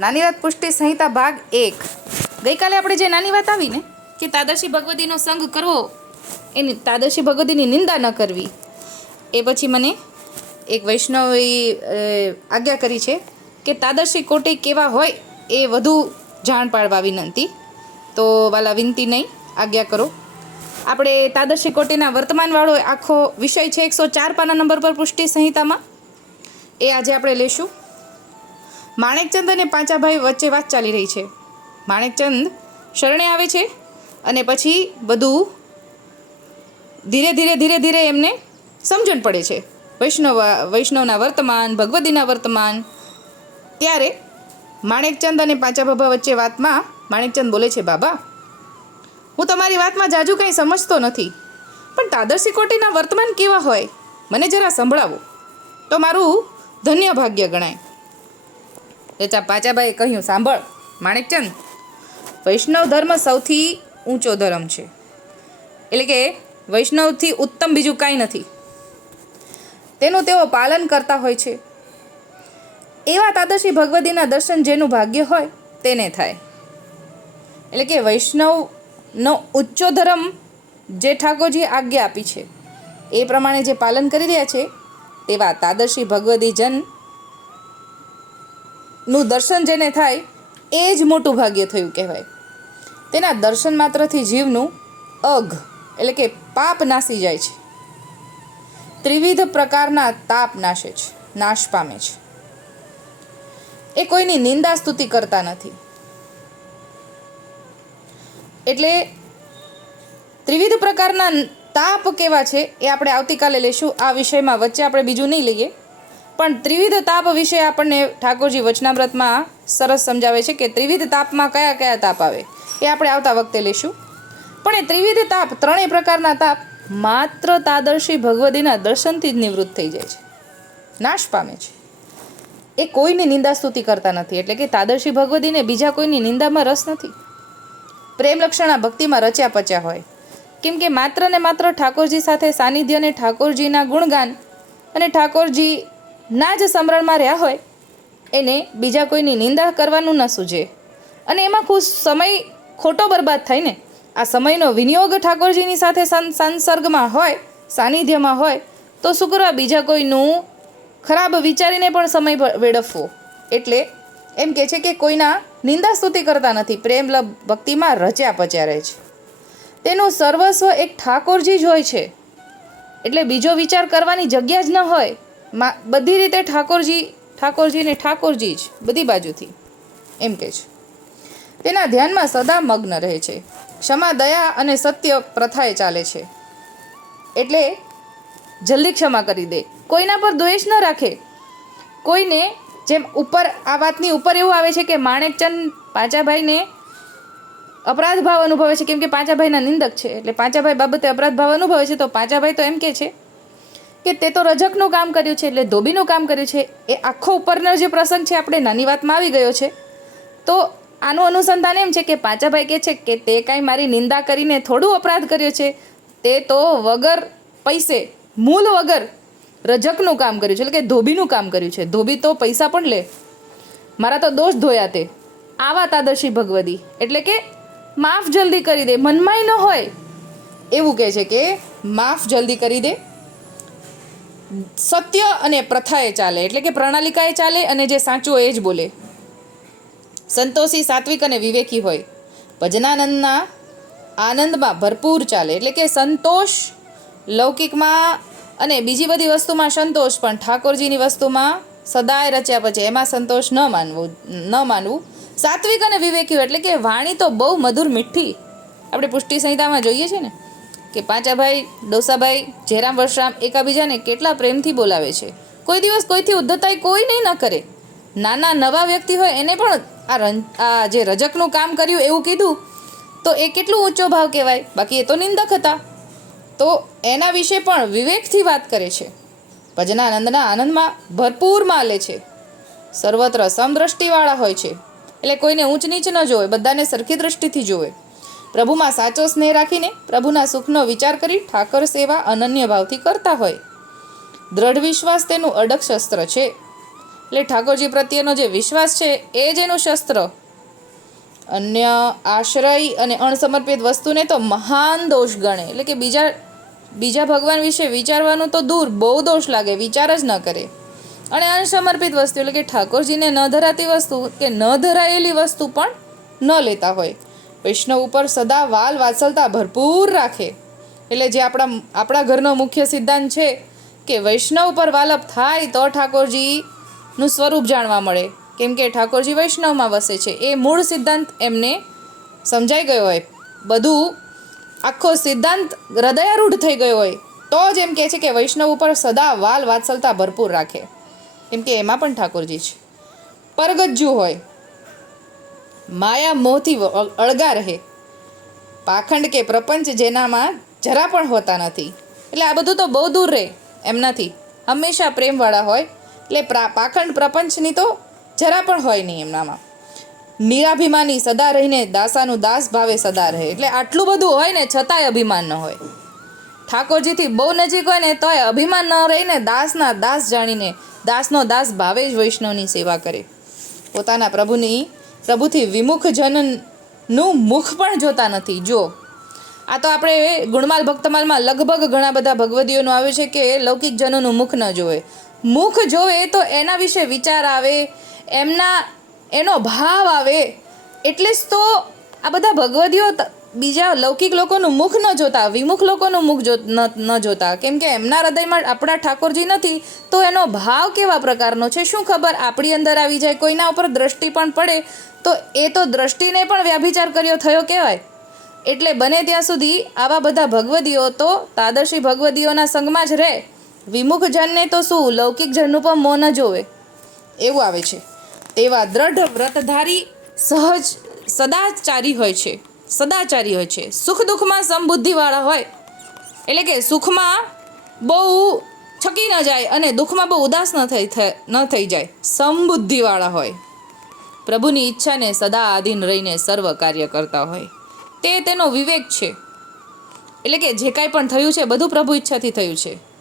નાની વાત પુષ્ટિ સંહિતા ભાગ એક. ગઈકાલે આપણે જે નાની વાત આવી ને કે તાદર્શી ભગવતીનો સંગ કરવો, એની તાદર્શી ભગવતીની નિંદા ન કરવી, એ પછી મને એક વૈષ્ણવે આજ્ઞા કરી છે કે તાદર્શી કોટી કેવા હોય એ વધુ જાણ પાડવા વિનંતી. તો વાલા વિનંતી નહીં, આજ્ઞા કરો. આપણે તાદર્શી કોટીના વર્તમાનવાળો આખો વિષય છે એકસો ચાર પાના નંબર પર પુષ્ટિ સંહિતામાં. એ આજે આપણે લેશું. માણેકચંદ અને પાંચાભાઈ વચ્ચે વાત ચાલી રહી છે. માણેકચંદ શરણે આવે છે અને પછી બધું ધીરે ધીરે ધીરે ધીરે એમને સમજણ પડે છે. વૈષ્ણવ, વૈષ્ણવના વર્તમાન, ભગવદીના વર્તમાન, ત્યારે માણેકચંદ અને પાંચા બાબા વચ્ચે વાતમાં માણેકચંદ બોલે છે, બાબા, હું તમારી વાતમાં જાજુ કંઈ સમજતો નથી, પણ તાદર્શી કોટીના વર્તમાન કેવા હોય, મને જરા સંભળાવો. તો મારું ધન્ય ભાગ્ય ગણાય. એચા પાચાભાઈએ કહ્યું, સાંભળ, માણેકચંદ, વૈષ્ણવ ધર્મ સૌથી ઊંચો ધર્મ છે. એટલે કે વૈષ્ણવથી ઉત્તમ બીજું કાંઈ નથી. તેનું તેઓ પાલન કરતા હોય છે. એવા તાદર્શી ભગવદીના દર્શન જેનું ભાગ્ય હોય, તેને થાય. એટલે કે વૈષ્ણવનો ઊંચો ધર્મ જે ઠાકોરજી આજ્ઞા આપી છે, એ પ્રમાણે જે પાલન કરી રહ્યા છે, તેવા તાદર્શી ભગવદી જન નું દર્શન જેને થાય, એ જ મોટું ભાગ્ય થયું કહેવાય. તેના દર્શન માત્રથી જીવનું અઘ, એટલે કે પાપ નાસી જાય છે. ત્રિવિધ પ્રકારના તાપ નાશે છે, નાશ પામે છે. એ કોઈની નિંદા સ્તુતિ કરતા નથી. એટલે ત્રિવિધ પ્રકારના તાપ કેવા છે એ આપણે આવતીકાલે લઈશું આ વિષયમાં વચ્ચે આપણે બીજું નહીં લઈએ. પણ ત્રિવિધ તાપ વિશે આપણને ઠાકોરજી વચનાવ્રતમાં સરસ સમજાવે છે કે ત્રિવિધ તાપમાં કયા કયા તાપ આવે એ આપણે આવતા વખતે લઈશું. પણ એ ત્રિવિધ તાપ ત્રણેય પ્રકારના તાપ માત્ર તાદર્શી ભગવદીના દર્શનથી જ નિવૃત્ત થઈ જાય છે. નાશ પામે છે. એ કોઈની નિંદા સ્તુતિ કરતા નથી, એટલે કે તાદર્શી ભગવદીને બીજા કોઈની નિંદામાં રસ નથી. પ્રેમલક્ષણા ભક્તિમાં રચ્યા પચ્યા હોય. કેમ કે માત્ર ને માત્ર ઠાકોરજી સાથે સાનિધ્ય અને ઠાકોરજીના ગુણગાન અને ઠાકોરજીના જ સમરણમાં રહ્યા હોય, એને બીજા કોઈની નિંદા કરવાનું ન સૂજે. અને એમાં ખુશ સમય ખોટો બરબાદ થાય ને. આ સમયનો વિનિયોગ ઠાકોરજીની સાથે સંસર્ગમાં હોય, સાનિધ્યમાં હોય, તો શું કરવા બીજા કોઈનું ખરાબ વિચારીને પણ સમય વેડફવો? એટલે એમ કહે છે કે કોઈના નિંદા સ્તુતિ કરતા નથી, પ્રેમ ભક્તિમાં રચ્યા પચ્યા રહે છે. તેનું સર્વસ્વ એક ઠાકોરજી જ હોય છે. એટલે બીજો વિચાર કરવાની જગ્યા જ ન હોય મા, બધી રીતે ઠાકોરજી ઠાકોરજી ને ઠાકોરજી જ બધી બાજુથી, એમ કે છે. તેના ધ્યાનમાં સદા મગ્ન રહે છે. ક્ષમા, દયા અને સત્ય પ્રથાએ ચાલે છે. એટલે જલ્દી ક્ષમા કરી દે. કોઈના પર દ્વેષ ન રાખે. કોઈને જેમ ઉપર, આ વાતની ઉપર એવું આવે છે કે માણેકચંદ પાંચાભાઈને અપરાધ ભાવ અનુભવે છે, કેમ કે પાંચાભાઈના નિંદક છે. એટલે પાંચાભાઈ બાબતે અપરાધ ભાવ અનુભવે છે, તો પાંચાભાઈ તો એમ કે છે કે તે તો રજકનું કામ કર્યું છે એટલે ધોબીનું કામ કર્યું છે. એ આખો ઉપરનો જે પ્રસંગ છે આપણે નાની વાતમાં આવી ગયો છે. તો આનું અનુસંધાન એમ છે કે પાંચાભાઈ કહે છે કે તે કાંઈ મારી નિંદા કરીને થોડું અપરાધ કર્યો છે. તે તો વગર પૈસે, મૂલ વગર રજકનું કામ કર્યું છે. એટલે કે ધોબીનું કામ કર્યું છે. ધોબી તો પૈસા પણ લે. મારા તો દોષ ધોયા તે. આવા તાદર્શી ભગવદી. એટલે કે માફ જલ્દી કરી દે. મનમાંય ન હોય. એવું કહે છે કે માફ જલ્દી કરી દે. સત્ય અને પ્રથાએ ચાલે, એટલે કે પ્રણાલિકાએ ચાલે અને જે સાચું એ જ બોલે. સંતોષી, સાત્વિક અને વિવેકી હોય. ભજનાનંદના આનંદમાં ભરપૂર ચાલે, એટલે કે સંતોષ લૌકિકમાં અને બીજી બધી વસ્તુમાં સંતોષ, પણ ઠાકોરજીની વસ્તુમાં સદાય રચ્યા પછી એમાં સંતોષ ન માનવું ન માનવું. સાત્વિક અને વિવેકી એટલે કે વાણી તો બહુ મધુર મીઠી. આપણે પુષ્ટિ સંહિતામાં જોઈએ છે ને? કે પાંચાભાઈ ડોસાભાઈ જયરામ વર્ષરામ એકાબીજાને કેટલા પ્રેમથી બોલાવે છે. કોઈ દિવસ કોઈથી ઉદ્ધતાઈ કોઈ નહીં ન કરે. નાના નવા વ્યક્તિ હોય એને પણ આ રં આ જે રજકનું કામ કર્યું એવું કીધું, તો એ કેટલું ઊંચો ભાવ કહેવાય? બાકી એ તો નિંદક હતા. તો એના વિશે પણ વિવેકથી વાત કરે છે. ભજનાનંદના આનંદમાં ભરપૂર માલે છે. સર્વત્ર સમદ્રષ્ટિવાળા હોય છે. એટલે કોઈને ઊંચ નીચ ન જોવે, બધાને સરખી દ્રષ્ટિથી જોવે. પ્રભુમાં સાચો સ્નેહ રાખીને પ્રભુના સુખનો વિચાર કરી ઠાકર સેવા અનન્ય ભાવથી કરતા હોય. દ્રઢ વિશ્વાસ તેનું અડગ શસ્ત્ર છે. એટલે ઠાકોરજી પ્રત્યેનો જે વિશ્વાસ છે, એ જ એનું શસ્ત્ર. અન્ય આશ્રય અને અણસમર્પિત વસ્તુને તો મહાન દોષ ગણે. એટલે કે બીજા બીજા ભગવાન વિશે વિચારવાનું તો દૂર બહુ દોષ લાગે, વિચાર જ ન કરે. અને અણસમર્પિત વસ્તુ, એટલે કે ઠાકોરજીને ન ધરાતી વસ્તુ કે ન ધરાયેલી વસ્તુ પણ ન લેતા હોય. વૈષ્ણવ ઉપર સદા વાલ વાત્સલતા ભરપૂર રાખે. એટલે જે આપણા આપણા ઘરનો મુખ્ય સિદ્ધાંત છે કે વૈષ્ણવ પર વાલપ થાય તો ઠાકોરજીનું સ્વરૂપ જાણવા મળે. કેમ કે ઠાકોરજી વૈષ્ણવમાં વસે છે. એ મૂળ સિદ્ધાંત એમને સમજાઈ ગયો હોય. બધું આખો સિદ્ધાંત હૃદયારૂઢ થઈ ગયો હોય તો જ એમ કહે છે કે વૈષ્ણવ ઉપર સદા વાલ વાત્સલતા ભરપૂર રાખે. કેમ કે એમાં પણ ઠાકોરજી છે પરગજ્જુ હોય. માયા મોહથી અળગા રહે. પાખંડ કે પ્રપંચ જેનામાં જરા પણ હોતા નથી. એટલે આ બધું તો બહુ દૂર રહે, એમ નથી. હંમેશા પ્રેમવાળા હોય. એટલે પાખંડ પ્રપંચની તો જરા પણ હોય નહીં એમનામાં. નિરાભિમાની સદા રહીને દાસાનું દાસ ભાવે સદા રહે. એટલે આટલું બધું હોય ને છતાંય અભિમાન ન હોય. ઠાકોરજીથી બહુ નજીક હોય ને તોય અભિમાન ન રહીને દાસના દાસ જાણીને દાસનો દાસ ભાવે જ વૈષ્ણવની સેવા કરે. પોતાના પ્રભુની પ્રભુથી વિમુખ જનનું મુખ પણ જોતા નથી. જો, આ તો આપણે ગુણમાલ ભક્તમાલમાં લગભગ ઘણા બધા ભગવદીઓનું આવે છે કે લૌકિક જનોનું મુખ ન જોવે. મુખ જોવે તો એના વિશે વિચાર આવે, એમના એનો ભાવ આવે, એટલે જ તો આ બધા ભગવદીઓ બીજા લૌકિક લોકોનું મુખ ન જોતા, વિમુખ લોકોનું મુખ જો ન જોતા. કેમ કે એમના હૃદયમાં આપણા ઠાકોરજી નથી, તો એનો ભાવ કેવા પ્રકારનો છે? શું ખબર? આપણી અંદર આવી જાય, કોઈના ઉપર દ્રષ્ટિ પણ પડે, તો એ તો દ્રષ્ટિને પણ વ્યાભિચાર કર્યો થયો કહેવાય. એટલે બને ત્યાં સુધી આવા બધા ભગવદીઓ તો તાદર્શી ભગવદીઓના સંગમાં જ રહે. વિમુખ જનને તો શું, લૌકિક જનનું પણ મોં ન જોવે? એવું આવે છે. તેવા દ્રઢ વ્રતધારી સહજ સદાચારી હોય છે. સદાચારી હોય છે. સુખ દુઃખમાં સમબુદ્ધિવાળા હોય. એટલે કે સુખમાં બહુ છકી ન જાય અને દુઃખમાં બહુ ઉદાસ ન થઈ ન થઈ જાય. સમબુદ્ધિવાળા હોય. પ્રભુની ઈચ્છાને સદા આધીન રહીને સર્વ કાર્ય કરતા હોય. તે તેનો વિવેક છે. એટલે કે જે કાંઈ પણ થયું છે, બધું પ્રભુ ઈચ્છાથી થયું છે.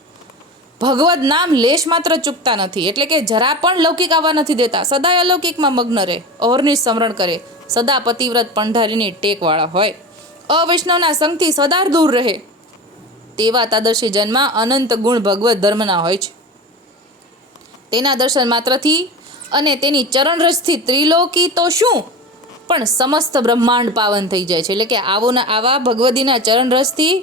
ભગવદ નામ લેશ માત્ર ચૂકતા નથી, એટલે કે જરા પણ લૌકિક આવવા નથી દેતા. સદાય અલૌકિકમાં મગ્ન રહે અહોરની સ્મરણ કરે. સદા પતિવ્રત પંઢારીની ટેકવાળા હોય. અવૈષ્ણવના સંગથી સદાર દૂર રહે. તેવા તાદર્શી જન્મમાં અનંત ગુણ ભગવત ધર્મના હોય છે. તેના દર્શન માત્રથી અને તેની ચરણરજથી ત્રિલોકી તો શું? પણ સમસ્ત બ્રહ્માંડ પાવન થઈ જાય છે. એટલે કે આવોના આવા ભગવદીના ચરણરજથી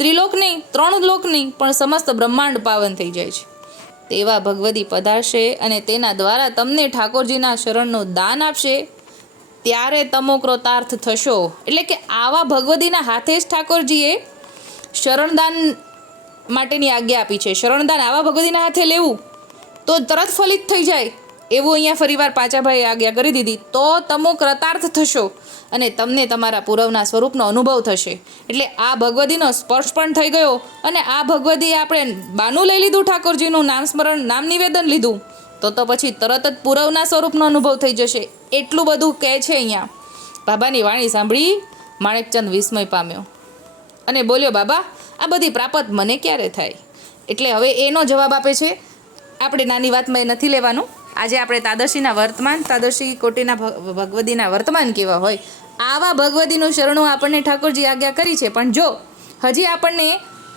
ત્રિલોક નહીં, ત્રણ લોક નહીં, પણ સમસ્ત બ્રહ્માંડ પાવન થઈ જાય છે. તેવા ભગવદી પધારશે અને તેના દ્વારા તમને ઠાકોરજીના શરણનું દાન આપશે. ત્યારે તમો કૃતાર્થ થશો. એટલે કે આવા ભગવદીના હાથે જ ઠાકોરજીએ શરણદાન માટેની આજ્ઞા આપી છે. શરણદાન આવા ભગવદીના હાથે લેવું તો તરત ફલિત થઈ જાય. એવું અહીંયા ફરીવાર પાચાભાઈએ આજ્ઞા કરી દીધી, તો તમો કૃતાર્થ થશો અને તમને તમારા પૂર્વના સ્વરૂપનો અનુભવ થશે. એટલે આ ભગવદીનો સ્પર્શ પણ થઈ ગયો અને આ ભગવદી આપણે બાનું લઈ લીધું ઠાકોરજીનું નામ સ્મરણ, નામ નિવેદન લીધું. તો તો પછી તરત જ પૂરવના સ્વરૂપનો અનુભવ થઈ જશે. એટલું બધું કહે છે અહીંયા. બાબાની વાણી સાંભળી માણેકચંદ વિસ્મય પામ્યો અને બોલ્યો, બાબા, આ બધી પ્રાપત મને ક્યારે થાય? એટલે હવે એનો જવાબ આપે છે. આપણે નાની વાતમાં એ નથી લેવાનું. આજે આપણે તાદર્શીના વર્તમાન, તાદર્શી કોટીના ભગવદીના વર્તમાન કેવા હોય, આવા ભગવદીનું શરણું આપણને ઠાકોરજી આજ્ઞા કરી છે. પણ જો, હજી આપણને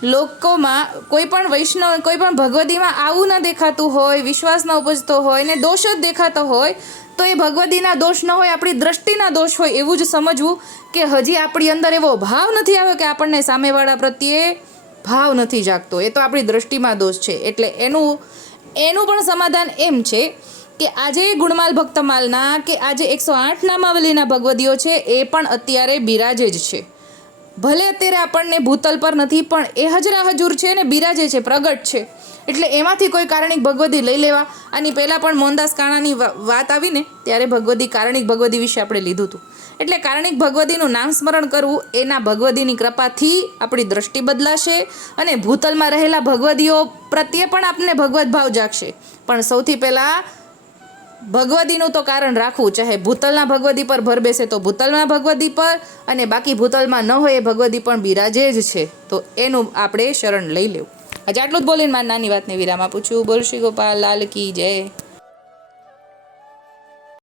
લોકોમાં કોઈ પણ વૈષ્ણવ, કોઈ પણ ભગવદીમાં આવું ન દેખાતું હોય, વિશ્વાસ ન ઉપજતો હોય ને દોષ જ દેખાતો હોય, તો એ ભગવદીના દોષ ન હોય, આપણી દ્રષ્ટિના દોષ હોય, એવું જ સમજવું કે હજી આપણી અંદર એવો ભાવ નથી આવ્યો કે આપણને સામેવાળા પ્રત્યે ભાવ નથી જાગતો. એ તો આપણી દ્રષ્ટિમાં દોષ છે. એટલે એનું એનું પણ સમાધાન એમ છે કે આજે ગુણમાલ ભક્તમાલના કે આજે એકસો આઠ નામાવલીના ભગવદીઓ છે, એ પણ અત્યારે બિરાજે જ છે. ભલે અત્યારે આપણને ભૂતલ પર નથી, પણ એ હજરા હજુર છે ને બિરાજે છે, પ્રગટ છે. એટલે એમાંથી કોઈ કારણિક ભગવદી લઈ લેવા. આની પહેલાં પણ મોહનદાસ કાણાની વાત આવીને, ત્યારે ભગવદી કારણિક ભગવદી વિશે આપણે લીધું હતું. એટલે કારણિક ભગવદીનું નામ સ્મરણ કરવું, એના ભગવદીની કૃપાથી આપણી દ્રષ્ટિ બદલાશે અને ભૂતલમાં રહેલા ભગવદીઓ પ્રત્યે પણ આપને ભગવદ્ ભાવ જાગશે. પણ સૌથી પહેલાં ભગવદીનું તો કારણ રાખવું, ચાહે ભૂતલના ભગવદી પર ભર બેસે તો ભૂતલના ભગવદી પર, અને બાકી ભૂતલમાં ન હોય એ ભગવદી પણ બિરાજે જ છે. તો એનું આપણે શરણ લઈ લેવું. આજે આટલું જ બોલીને મારી નાની વાતને વિરામ આપું છું. બોલ શ્રી ગોપાલ, લાલ કી જય.